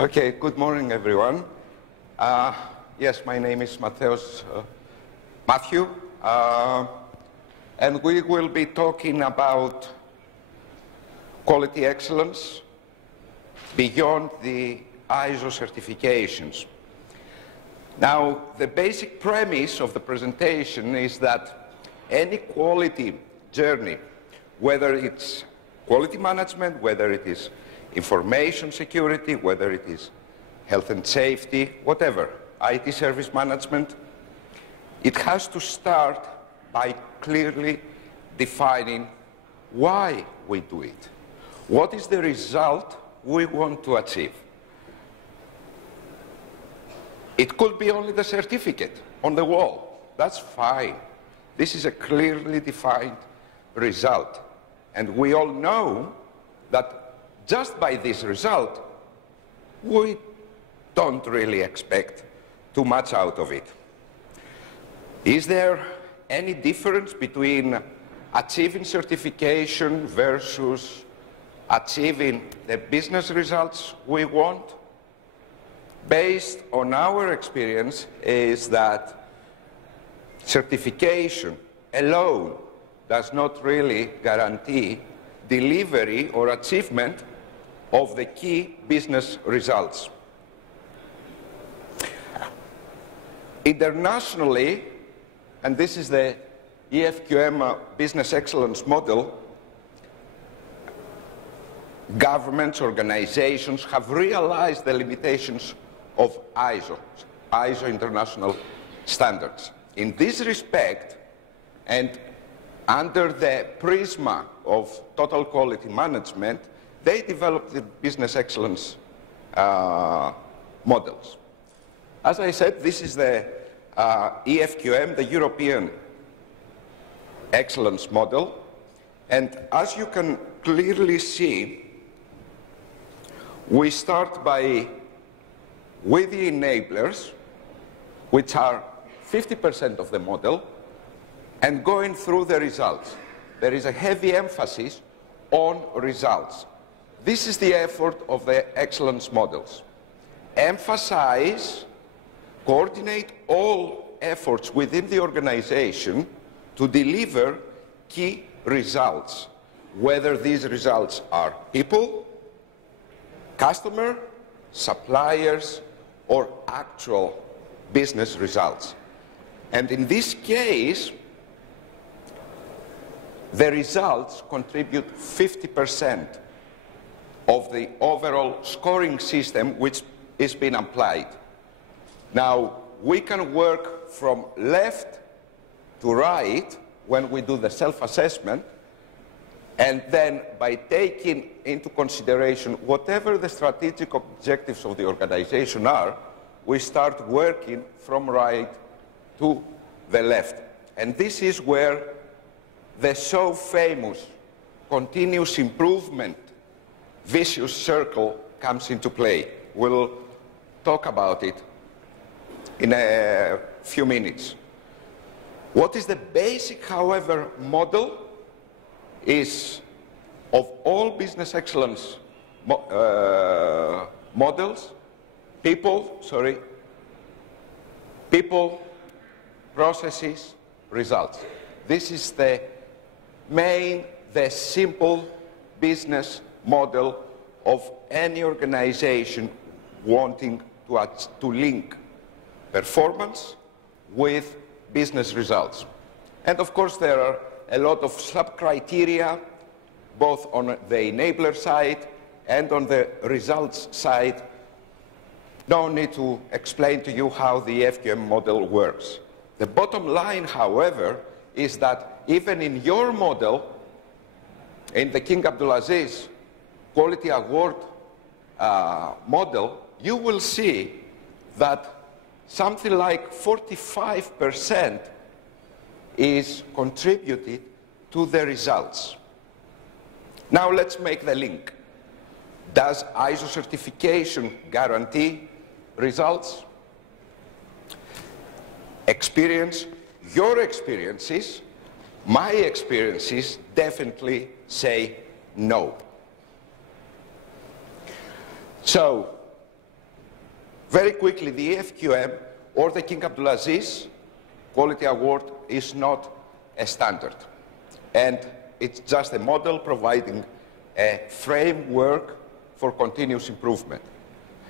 Okay, good morning, everyone. Yes, my name is Mathías, Matthew, and we will be talking about quality excellence beyond the ISO certifications. Now, the basic premise of the presentation is that any quality journey, whether it's quality management, whether it is information security, whether it is health and safety, whatever, IT service management, it has to start by clearly defining why we do it. What is the result we want to achieve? It could be only the certificate on the wall. That's fine. This is a clearly defined result. And we all know that just by this result, we don't really expect too much out of it. Is there any difference between achieving certification versus achieving the business results we want? Based on our experience is that certification alone does not really guarantee delivery or achievement of the key business results. Internationally, and this is the EFQM business excellence model, governments, organizations have realized the limitations of ISO international standards. In this respect, and under the prisma of total quality management, they developed the business excellence models. As I said, this is the EFQM, the European Excellence Model. And as you can clearly see, we start with the enablers, which are 50% of the model, and going through the results. There is a heavy emphasis on results. This is the effort of the excellence models. Emphasize, coordinate all efforts within the organization to deliver key results, whether these results are people, customer, suppliers, or actual business results. And in this case, the results contribute 50% of the overall scoring system which is being applied. Now, we can work from left to right when we do the self-assessment, and then by taking into consideration whatever the strategic objectives of the organization are, we start working from right to the left. And this is where the so famous continuous improvement vicious circle comes into play. We'll talk about it in a few minutes. What is the basic, however, model is of all business excellence models, people, processes, results. This is the simple business model of any organization wanting to link performance with business results. And of course, there are a lot of sub-criteria, both on the enabler side and on the results side. No need to explain to you how the FQM model works. The bottom line, however, is that even in your model, in the King Abdulaziz Quality Award model, you will see that something like 45% is contributed to the results. Now let's make the link. Does ISO certification guarantee results? Experience, your experiences, my experiences definitely say no. So, Very quickly, the EFQM or the King Abdulaziz Quality Award is not a standard. And it's just a model providing a framework for continuous improvement.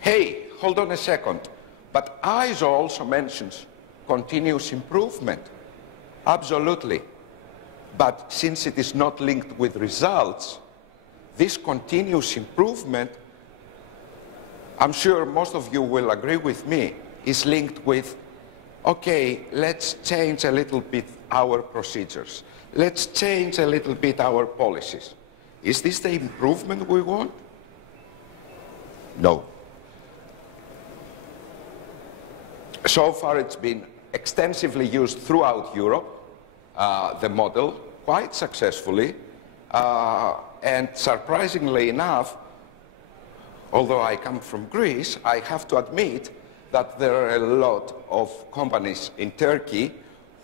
Hey, hold on a second. But ISO also mentions continuous improvement. Absolutely. But since it is not linked with results, this continuous improvement, I'm sure most of you will agree with me, is linked with, okay, let's change a little bit our procedures. Let's change a little bit our policies. Is this the improvement we want? No. So far, it's been extensively used throughout Europe, the model, quite successfully. And surprisingly enough, although I come from Greece, I have to admit that there are a lot of companies in Turkey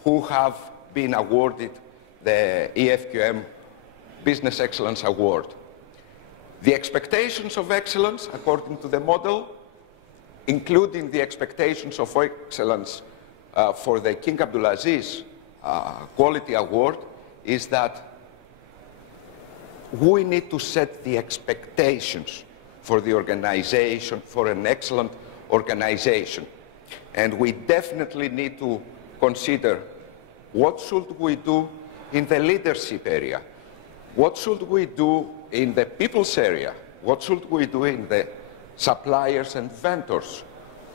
who have been awarded the EFQM Business Excellence Award. The expectations of excellence, according to the model, including the expectations of excellence for the King Abdulaziz Quality Award, is that we need to set the expectations for the organization, for an excellent organization. And we definitely need to consider what should we do in the leadership area, what should we do in the people's area, what should we do in the suppliers and vendors,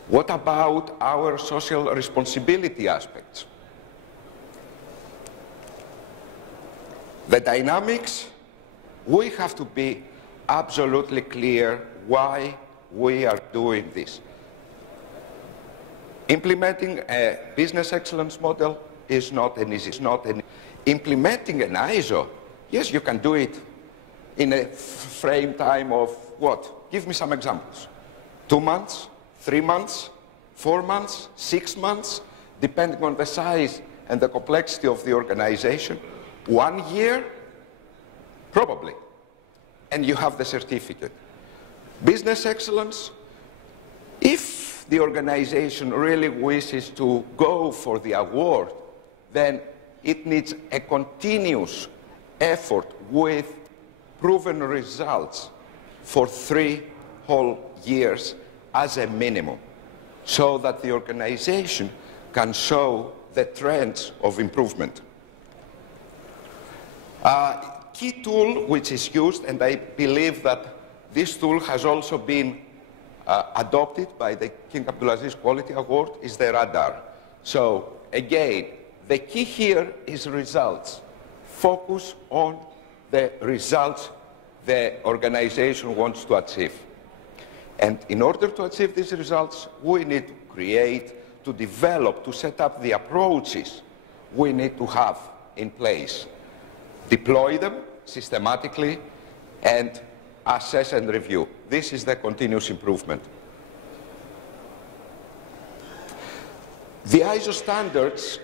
what about our social responsibility aspects. The dynamics, we have to be absolutely clear why we are doing this. Implementing a business excellence model is not an easy, implementing an ISO, yes, you can do it in a frame time of what? Give me some examples. 2 months, 3 months, 4 months, 6 months, depending on the size and the complexity of the organization. 1 year, probably, and you have the certificate. Business excellence, if the organization really wishes to go for the award, then it needs a continuous effort with proven results for 3 whole years as a minimum, so that the organization can show the trends of improvement. Key tool which is used, and I believe that this tool has also been adopted by the King Abdulaziz Quality Award, is the radar. So again, the key here is results. Focus on the results the organization wants to achieve. And in order to achieve these results, we need to create, to develop, to set up the approaches we need to have in place. Deploy them systematically and assess and review. This is the continuous improvement. The ISO standards,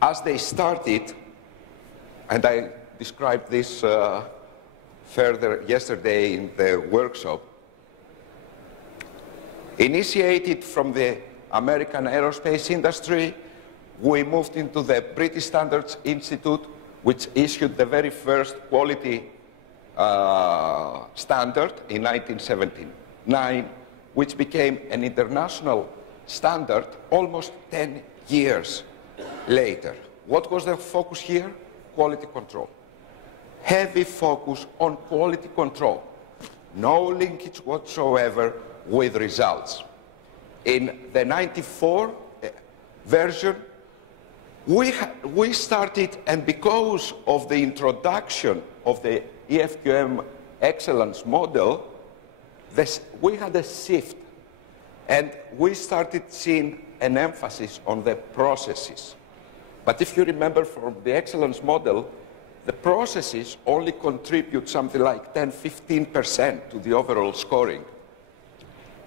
as they started, and I described this further yesterday in the workshop, initiated from the American aerospace industry, we moved into the British Standards Institute, which issued the very first quality standard in 1979, which became an international standard almost 10 years later. What was the focus here? Quality control. Heavy focus on quality control. No linkage whatsoever with results. In the 94 version, we started, and because of the introduction of the EFQM excellence model, we had a shift, and we started seeing an emphasis on the processes. But if you remember from the excellence model, the processes only contribute something like 10–15% to the overall scoring.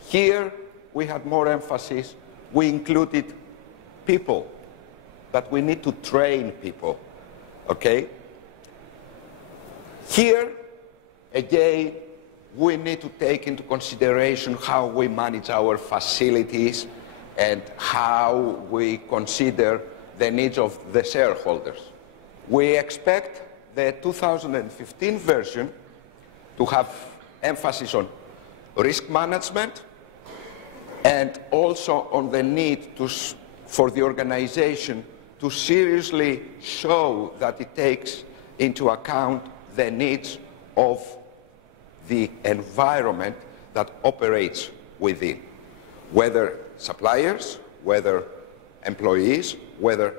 Here, we had more emphasis. We included people, that we need to train people, okay? Here, again, we need to take into consideration how we manage our facilities and how we consider the needs of the shareholders. We expect the 2015 version to have emphasis on risk management and also on the need for the organization to seriously show that it takes into account the needs of the environment that operates within, whether suppliers, whether employees, whether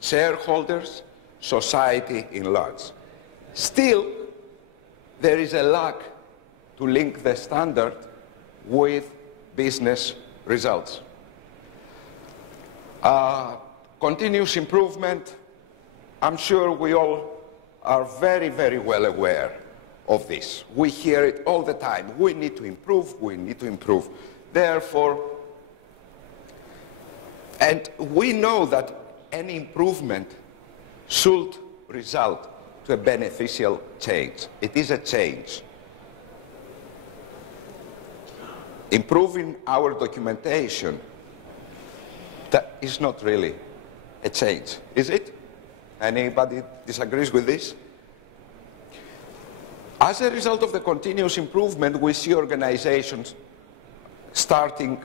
shareholders, society in large. Still, there is a lack to link the standard with business results. Continuous improvement, I'm sure we all are very, very well aware of this. We hear it all the time. We need to improve, we need to improve. Therefore, and we know that any improvement should result to a beneficial change. It is a change. Improving our documentation, that is not really a change, is it? Anybody disagrees with this? As a result of the continuous improvement, we see organizations starting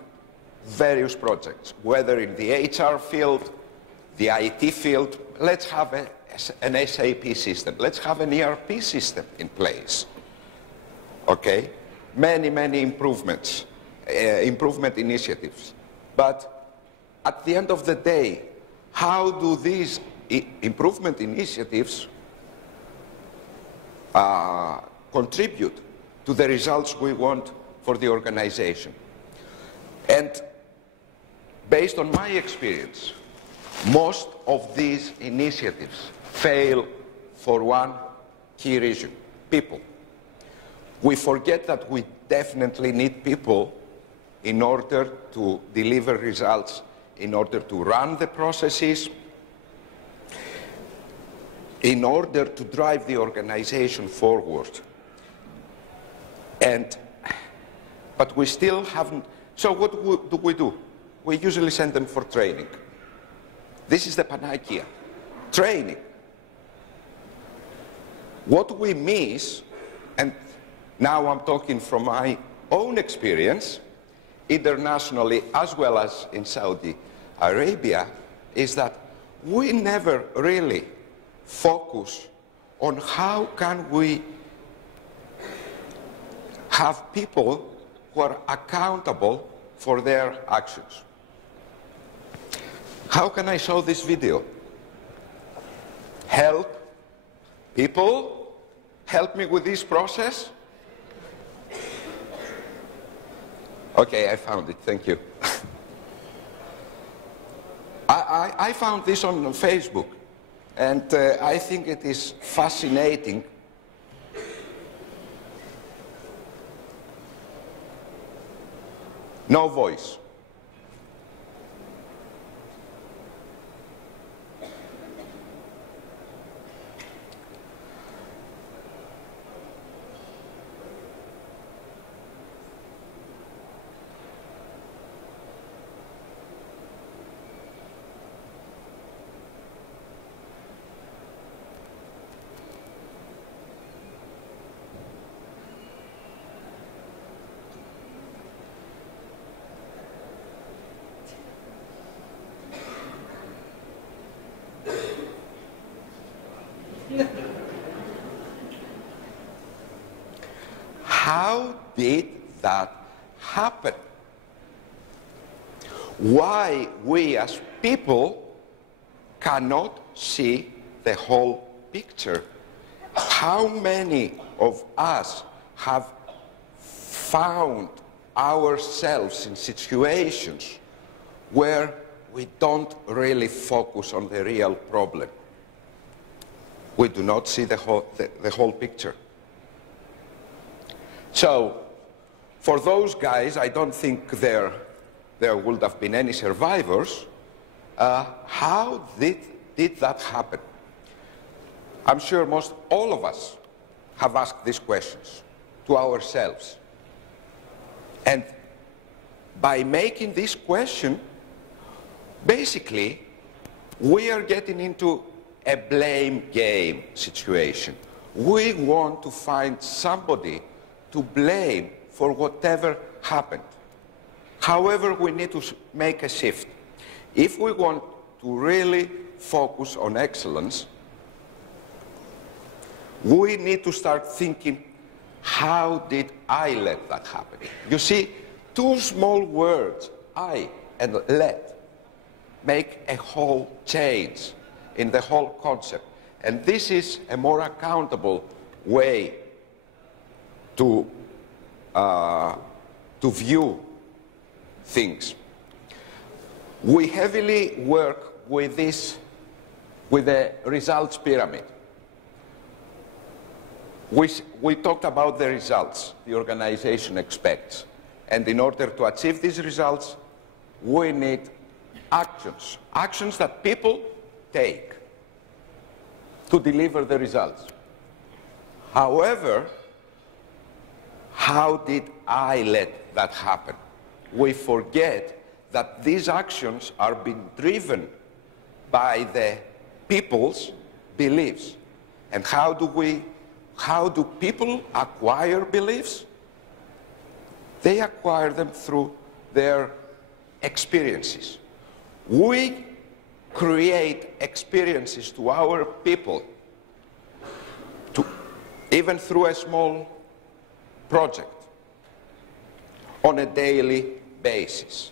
various projects, whether in the HR field, the IT field. Let's have an SAP system. Let's have an ERP system in place. Okay? Many, many improvements, improvement initiatives. But at the end of the day, how do these improvement initiatives contribute to the results we want for the organization? And based on my experience, most of these initiatives fail for one key reason: people. We forget that we definitely need people in order to deliver results, in order to run the processes, in order to drive the organization forward. But we still haven't. So what do we do? We usually send them for training. This is the panacea, training. What we miss, and now I'm talking from my own experience, internationally as well as in Saudi Arabia, is that we never really focus on how can we have people who are accountable for their actions. How can I show this video? Help people, help me with this process. Okay, I found it, thank you. I found this on Facebook, and I think it is fascinating. No voice. How did that happen? Why we as people cannot see the whole picture? How many of us have found ourselves in situations where we don't really focus on the real problem? We do not see the whole picture. So, for those guys, I don't think there would have been any survivors. How did that happen? I'm sure most all of us have asked these questions. to ourselves. And by making this question, basically, we are getting into a blame game situation. We want to find somebody to blame for whatever happened. However, we need to make a shift. If we want to really focus on excellence, we need to start thinking, how did I let that happen? You see, two small words, I and let, make a whole change in the whole concept. And this is a more accountable way to view things. We heavily work with the results pyramid. We talked about the results the organization expects. And in order to achieve these results, we need actions. Actions that people take to deliver the results. However, how did I let that happen? We forget that these actions are being driven by the people's beliefs. And how do people acquire beliefs? They acquire them through their experiences. We create experiences to our people, even through a small project, on a daily basis.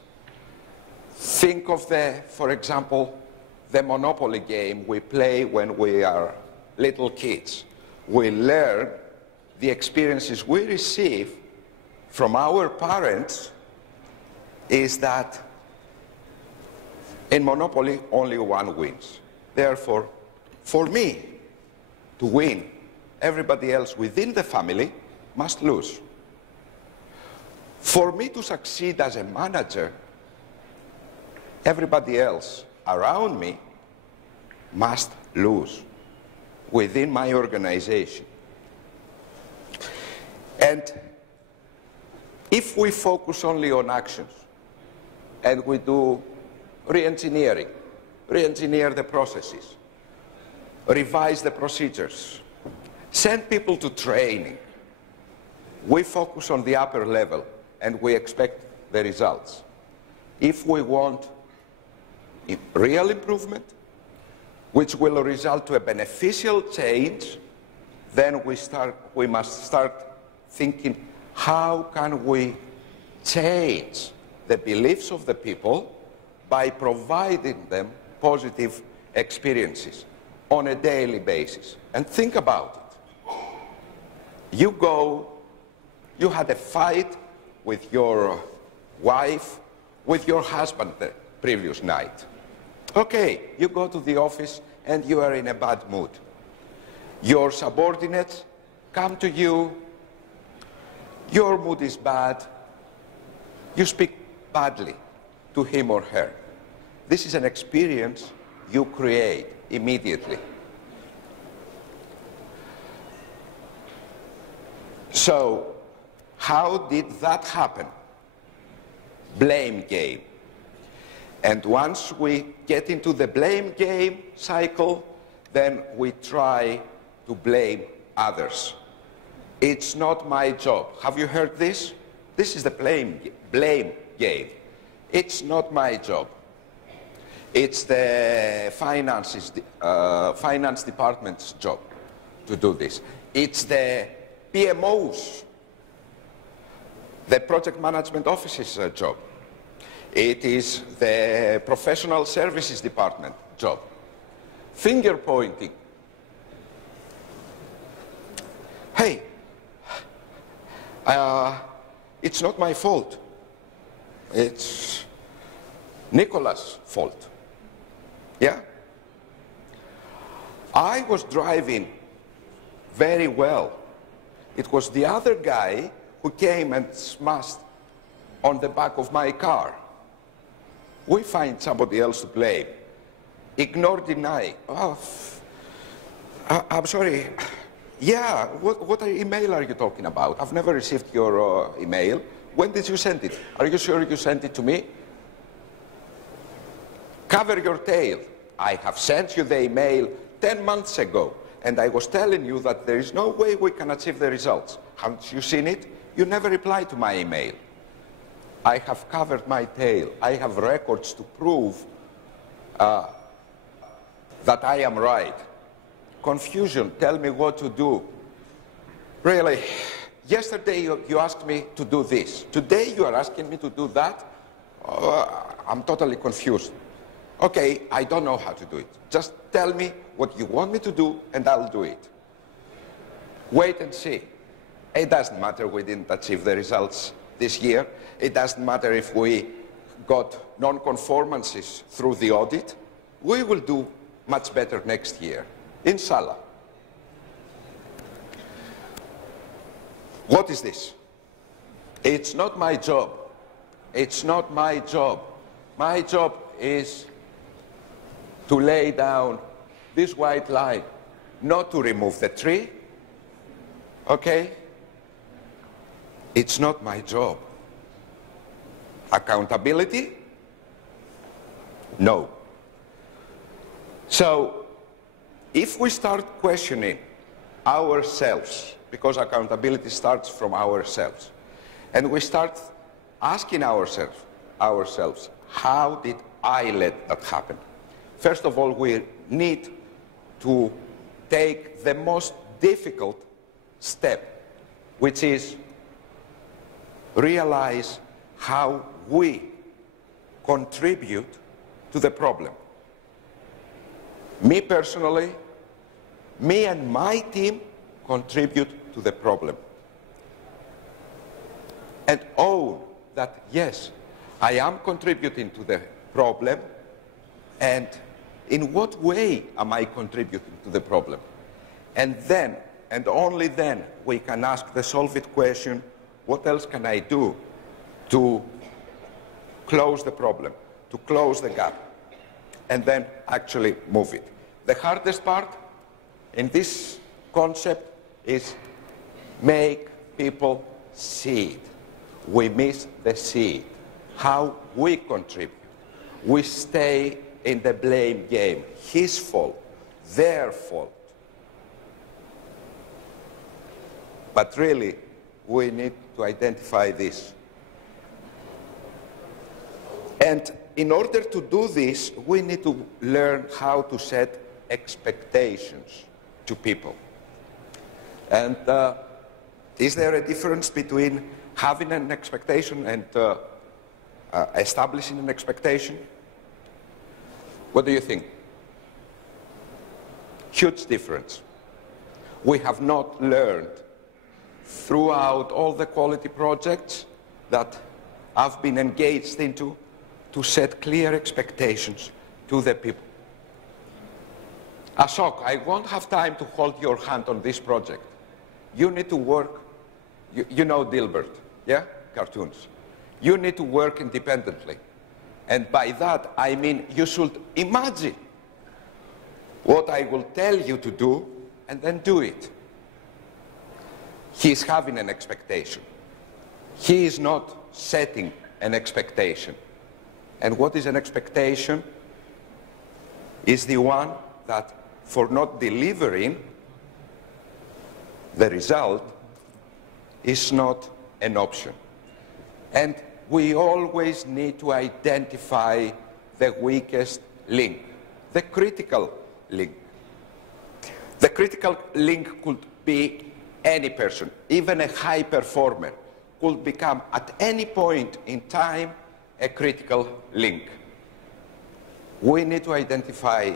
Think of for example, the Monopoly game we play when we are little kids. We learn the experiences we receive from our parents is that in Monopoly only one wins. Therefore, for me to win, everybody else within the family must lose. For me to succeed as a manager, everybody else around me must lose within my organization. And if we focus only on actions and we do re-engineer the processes, revise the procedures, send people to training, we focus on the upper level and we expect the results. If we want real improvement, which will result to a beneficial change, then we must start thinking, how can we change the beliefs of the people by providing them positive experiences on a daily basis? And think about it. You had a fight with your wife, with your husband the previous night. Okay, you go to the office and you are in a bad mood. Your subordinates come to you, your mood is bad, you speak badly to him or her. This is an experience you create immediately. So, how did that happen? Blame game. And once we get into the blame game cycle, then we try to blame others. It's not my job. Have you heard this? This is the blame game. It's not my job. It's the finance department's job to do this. It's the PMO's, the project management office's job. It is the professional services department job. Finger pointing. Hey, it's not my fault. It's Nicholas' fault. Yeah? I was driving very well. It was the other guy who came and smashed on the back of my car. We find somebody else to blame. Ignore, deny. Oh, I'm sorry. Yeah, what email are you talking about? I've never received your email. When did you send it? Are you sure you sent it to me? Cover your tail. I have sent you the email 10 months ago, and I was telling you that there is no way we can achieve the results. Haven't you seen it? You never replied to my email. I have covered my tail. I have records to prove that I am right. Confusion, tell me what to do. Really, yesterday you asked me to do this. Today you are asking me to do that? I'm totally confused. Okay, I don't know how to do it. Just tell me what you want me to do and I'll do it. Wait and see. It doesn't matter we didn't achieve the results this year. It doesn't matter if we got non-conformances through the audit. We will do much better next year. Inshallah. What is this? It's not my job. It's not my job. My job is to lay down this white line, not to remove the tree. Okay? It's not my job. Accountability? No. So, if we start questioning ourselves, because accountability starts from ourselves, and we start asking ourselves, how did I let that happen? First of all, we need to take the most difficult step, which is realize how we contribute to the problem. Me personally, me and my team contribute to the problem. And own that, yes, I am contributing to the problem, and in what way am I contributing to the problem? And then, and only then, we can ask the solve it question, what else can I do to close the problem, to close the gap, and then actually move it. The hardest part in this concept is make people see it. We miss the see it, how we contribute. We stay in the blame game, his fault, their fault. But really, we need to identify this. And in order to do this, we need to learn how to set expectations to people. And is there a difference between having an expectation and establishing an expectation? What do you think? Huge difference. We have not learned throughout all the quality projects that I've been engaged into to set clear expectations to the people. Ashok, I won't have time to hold your hand on this project. You need to work, you know Dilbert, yeah? Cartoons. You need to work independently. And by that, I mean you should imagine what I will tell you to do and then do it. He is having an expectation. He is not setting an expectation. And what is an expectation? Is the one that for not delivering the result is not an option. And we always need to identify the weakest link, the critical link. The critical link could be any person, even a high performer, could become at any point in time a critical link. We need to identify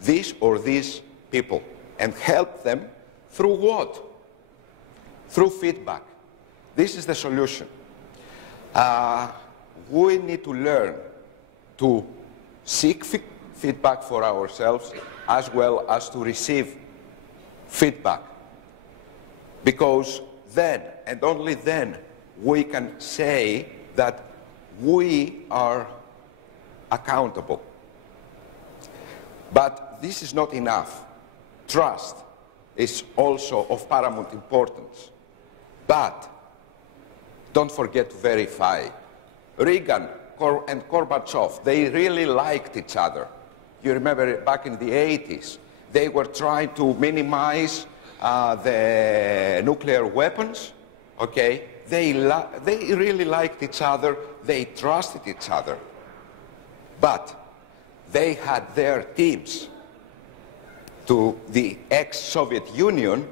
this or these people and help them through what? Through feedback. This is the solution. We need to learn to seek feedback for ourselves as well as to receive feedback. Because then, and only then, we can say that we are accountable. But this is not enough. Trust is also of paramount importance. But don't forget to verify. Reagan and Gorbachev, they really liked each other. You remember back in the 80s, they were trying to minimize the nuclear weapons, okay? They really liked each other, they trusted each other. But they had their teams to the ex-Soviet Union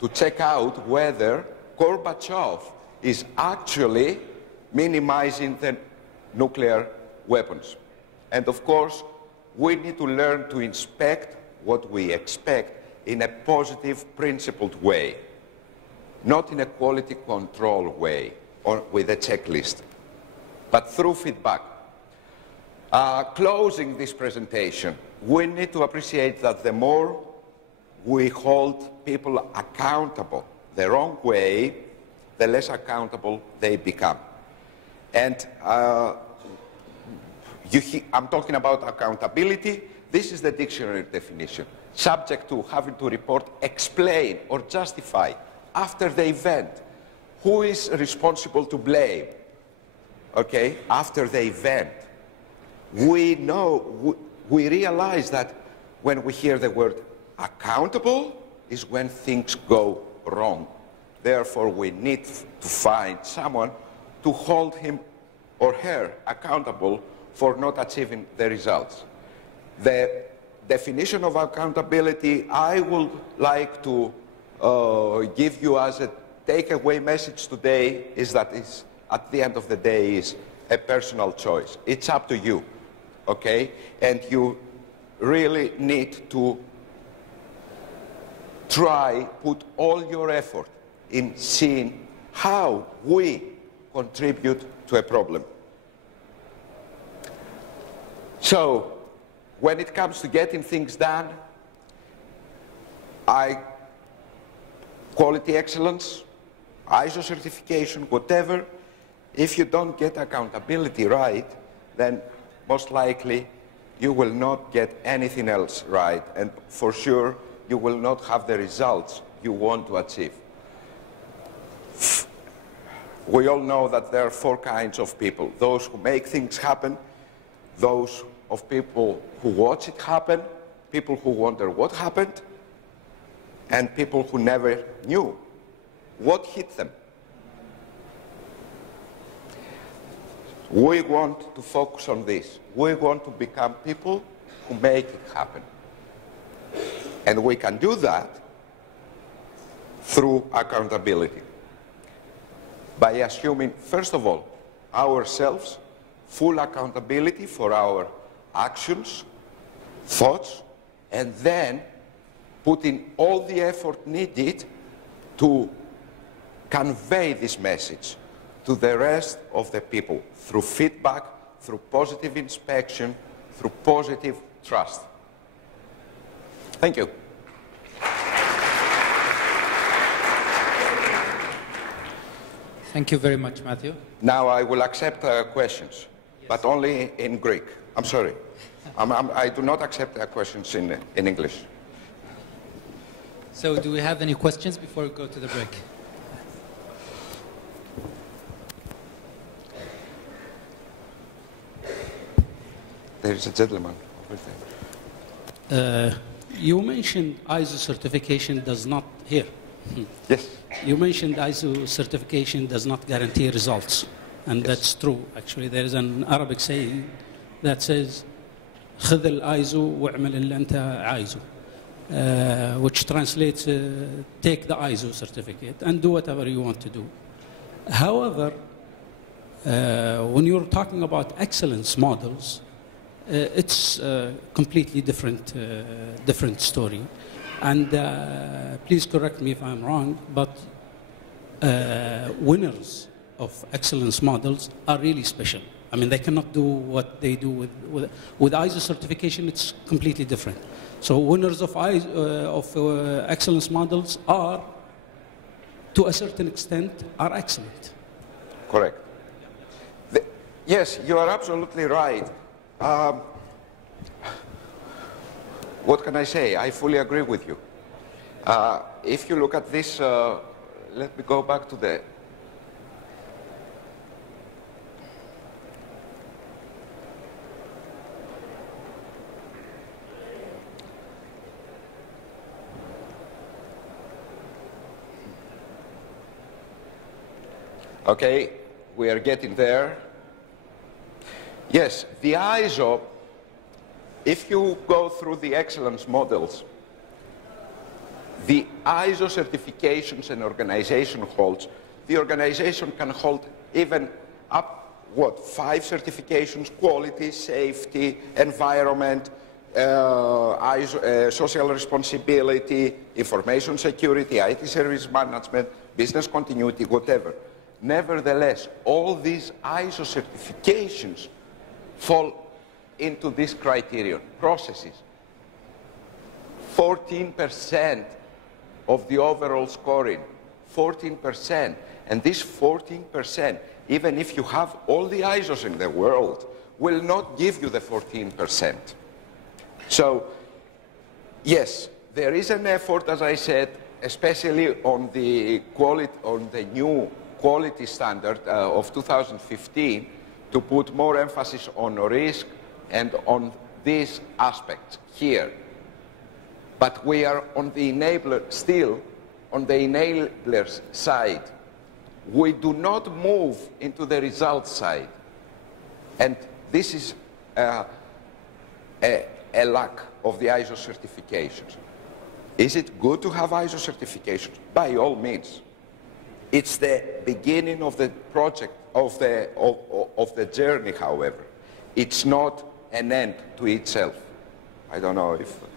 to check out whether Gorbachev is actually minimizing the nuclear weapons. And of course, we need to learn to inspect what we expect in a positive, principled way, not in a quality control way or with a checklist, but through feedback. Closing this presentation, we need to appreciate that the more we hold people accountable the wrong way, the less accountable they become. And I'm talking about accountability. This is the dictionary definition. Subject to having to report, explain, or justify after the event. Who is responsible to blame? Okay, after the event. We know, we realize that when we hear the word accountable is when things go wrong. Therefore, we need to find someone to hold him or her accountable for not achieving the results. The definition of accountability I would like to give you as a takeaway message today is that it's, at the end of the day, is a personal choice. It's up to you, okay? And you really need to put all your effort in seeing how we contribute to a problem. So, when it comes to getting things done, quality excellence, ISO certification, whatever, if you don't get accountability right, then most likely you will not get anything else right, and for sure you will not have the results you want to achieve. We all know that there are four kinds of people: those who make things happen, those of people who watch it happen, people who wonder what happened, and people who never knew what hit them. We want to focus on this. We want to become people who make it happen. And we can do that through accountability, by assuming, first of all, ourselves full accountability for our actions, thoughts, and then putting all the effort needed to convey this message to the rest of the people through feedback, through positive inspection, through positive trust. Thank you. Thank you very much, Matthew. Now I will accept questions, yes, but only in Greek. I'm sorry. I do not accept questions in English. So do we have any questions before we go to the break? There is a gentleman over there. You mentioned ISO certification does not, here. Yes. You mentioned ISO certification does not guarantee results. And yes, that's true. Actually, there is an Arabic saying that says, خذ الISO واعمل اللي أنت عايزه. Which translates, take the ISO certificate and do whatever you want to do. However, when you're talking about excellence models, it's a completely different story. And please correct me if I'm wrong, but winners of excellence models are really special. I mean, they cannot do what they do with ISO certification. It's completely different. So winners of excellence models are, to a certain extent, are excellent. Correct. Yes, you are absolutely right. What can I say? I fully agree with you. If you look at this, let me go back to the... Okay, we are getting there. Yes, the ISO, if you go through the excellence models, the ISO certifications an organization holds, the organization can hold even up, 5 certifications: quality, safety, environment, social responsibility, information security, IT service management, business continuity, whatever. Nevertheless, all these ISO certifications fall into this criterion: processes. 14% of the overall scoring, 14%. And this 14%, even if you have all the ISOs in the world, will not give you the 14%. So, yes, there is an effort, as I said, especially on the quality, on the new quality standard of 2015, to put more emphasis on risk and on these aspects here. But we are on the enabler, still on the enablers side. We do not move into the results side. And this is a lack of the ISO certifications. Is it good to have ISO certifications? By all means. It's the beginning of the project, of the journey, however. It's not an end to itself. I don't know if...